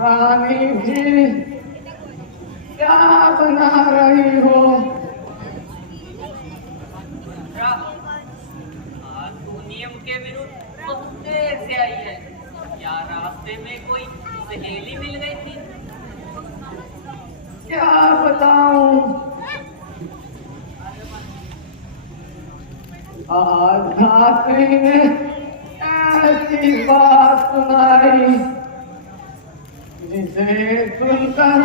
रानी जी क्या बना रही हो? तू नियम के विरुद्ध बहुत देर से आई है। क्या रास्ते में कोई सहेली मिल गई थी? क्या बताऊं, आज धात्री ने ऐसी बात सुनाई जिसे सुनकर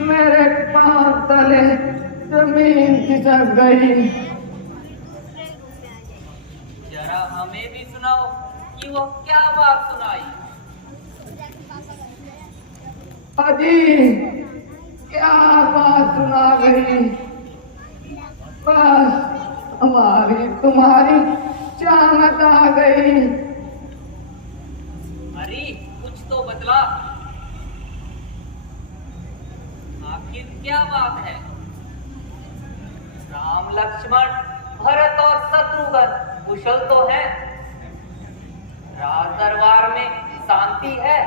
मेरे पांव तले जमीन खिसक गई। जरा हमें भी सुनाओ कि वो क्या बात सुनाई। अजी क्या बात सुना गई, बस हमारी तुम्हारी चाहत आ गई। अरे कुछ तो बतला, आखिर क्या बात है? राम लक्ष्मण भरत और शत्रुघ्न कुशल तो हैं? राज दरबार में शांति है?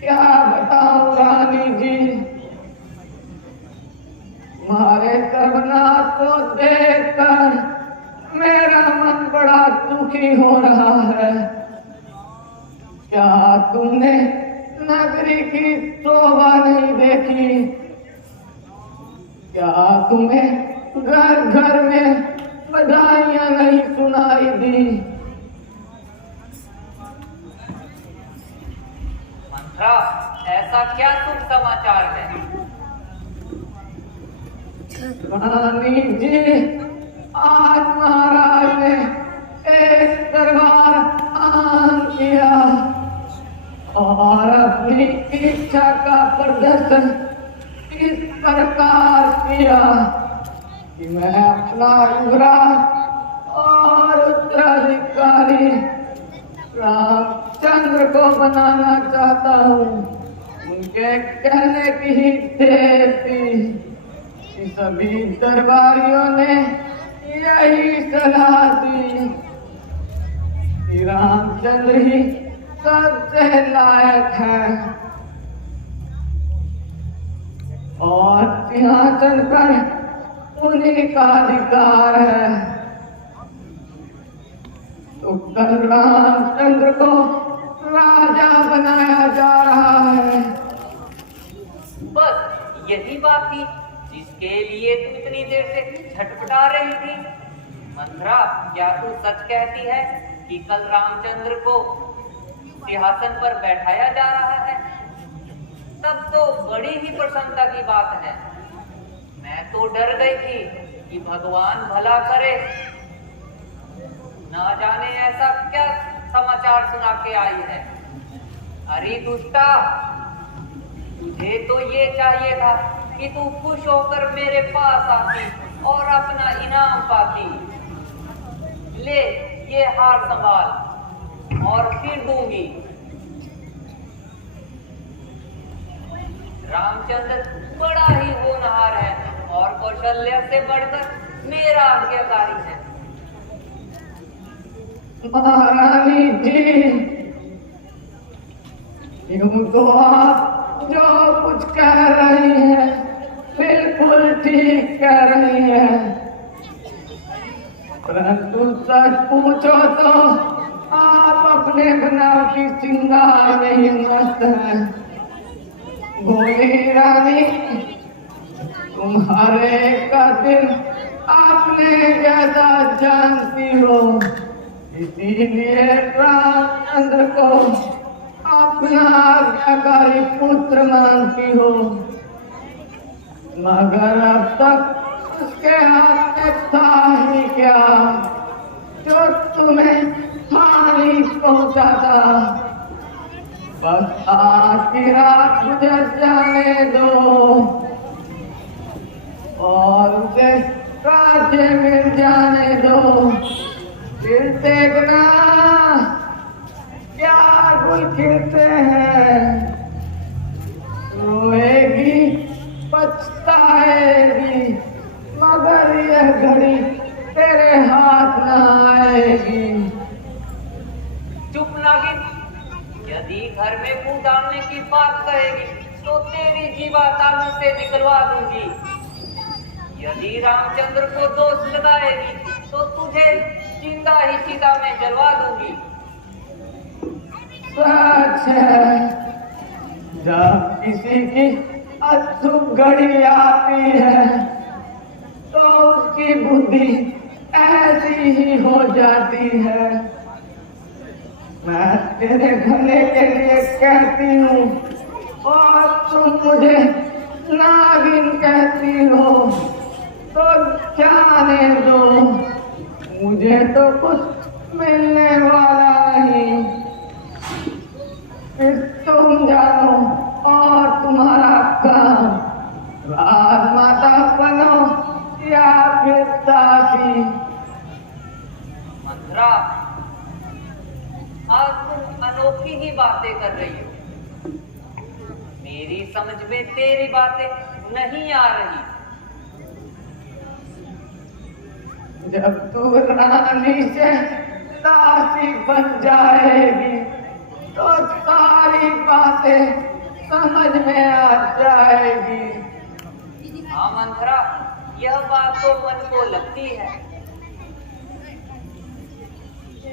क्या बताऊं रानी जी, तुम्हारे करनाथ को देखकर मेरा मन बड़ा दुखी हो रहा है। क्या तुमने नगरी की शोभा नहीं देखी? क्या तुम्हें घर घर में बधाइयां नहीं सुनाई दी? मंत्रा, ऐसा क्या शुभ समाचार है? रानी जी आज महाराज ने एक दरबार आम किया और अपनी इच्छा का प्रदर्शन इस प्रकार किया कि मैं अपना युवराज और उत्तराधिकारी रामचंद्र को बनाना चाहता हूँ। उनके कहने की ही देर थी कि सभी दरबारियों ने यही सलाह दी कि रामचंद्र ही सबसे लायक है और सिंहासन पर उन्हीं का अधिकार है। तो कल रामचंद्र को राजा बनाया जा रहा है। बस यही बात थी जिसके लिए तू इतनी देर से छटपटा रही थी। मंत्रा, क्या तू सच कहती है कि कल रामचंद्र को सिंहासन पर बैठाया जा रहा है? तब तो बड़ी ही प्रसन्नता की बात है। मैं तो डर गई थी कि भगवान भला करे, ना जाने ऐसा क्या समाचार सुना के आई है। अरे दुष्टा, तुझे तो ये चाहिए था कि तू खुश होकर मेरे पास आती और अपना इनाम पाती। ले ये हार संभाल और फिर दूंगी। रामचंद्र बड़ा ही होनहार है और कौशल्य से बढ़कर मेरा आज्ञाकारी है। महारानी जी, यूं तो आप जो कुछ कह रही हैं बिल्कुल ठीक कह रही हैं, परंतु सच पूछो तो आप अपने बनावटी श्रृंगार में ही मस्त हैं। बोली रानी, तुम्हारे का दिल आपने जैसा जानती हो, इसीलिए रामचंद्र को अपना आज्ञाकारी पुत्र मानती हो, मगर अब तक उसके हाथ में था ही क्या जो तुम्हें हानि पहुंचाता। बस आज की रात गुजर जाने दो और उसे राज्य मिल जाने दो, फिर देखना क्या गुल खिलते हैं। रोएगी पछताएगी, मगर यह घड़ी तेरे हाथ न आएगी। यदि घर में मुंह डालने की बात कहेगी तो तेरी जीवा तालू से निकलवा दूंगी। यदि रामचंद्र को दोष लगाएगी तो तुझे जिंदा ही चिता में जलवा दूंगी। सच है, जब किसी की अशुभ घड़ी आती है तो उसकी बुद्धि ऐसी ही हो जाती है। मैं तेरे भले के लिए कहती हूँ और तुम मुझे नागिन कहती हो तो जाने दो, मुझे तो कुछ मिलने वाला नहीं। फिर तुम जानो और तुम्हारा काम, राजमाता बनो या फिर दासी। मंथरा, आज तुम अनोखी ही बातें कर रही हो। मेरी समझ में तेरी बातें नहीं आ रही। जब तू रानी से दासी बन जाएगी तो सारी बातें समझ में आ जाएगी। हाँ मंथरा, यह बात तो मन को लगती है।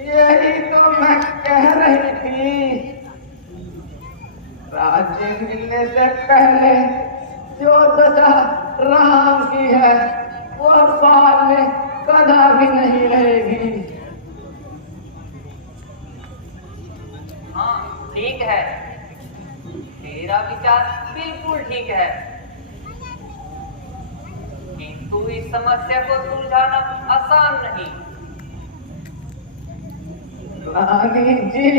यही तो मैं कह रही थी। राज्य मिलने से पहले जो दशा राम की है वो बाद में कदा भी नहीं रहेगी। हाँ ठीक है, तेरा विचार बिल्कुल ठीक है, किंतु इस समस्या को सुलझाना आसान नहीं। रानी जी,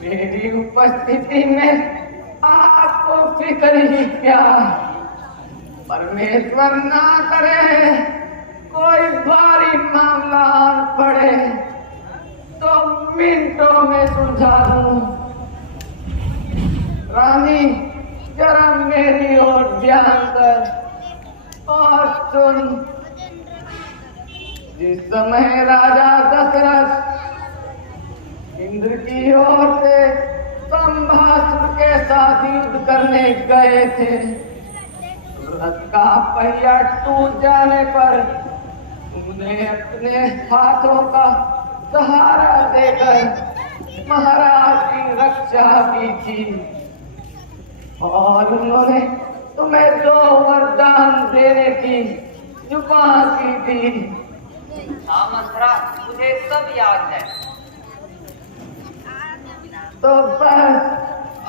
मेरी उपस्थिति में आपको फिक्र ही क्या। परमेश्वर ना करे कोई भारी मामला आन पड़े तो मिनटों में सुलझा दूं। रानी, जरा मेरी ओर ध्यान कर और सुन। जिस समय राजा दशरथ इंद्र की ओर से संभासुर के साथ युद्ध करने गए थे, रथ का पहिया टूट जाने पर उन्हें अपने हाथों का सहारा देकर महाराज की रक्षा की थी और उन्होंने तुम्हें 2 वरदान देने की जुबान की थी। हाँ मंथरा, मुझे सब याद है। तो बस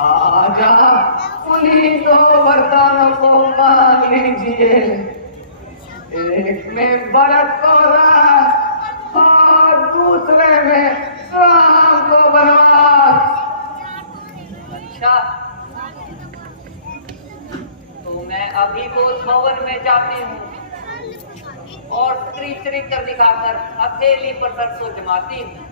आजा उन्हीं 2 वरदानों को मांग लीजिए। एक में भरत को राज और दूसरे में राम को वनवास। अच्छा, तो मैं अभी भोज भवन में जाती हूँ और स्त्री चरित्र दिखाकर हथेली पर सरसों जमाती हूँ।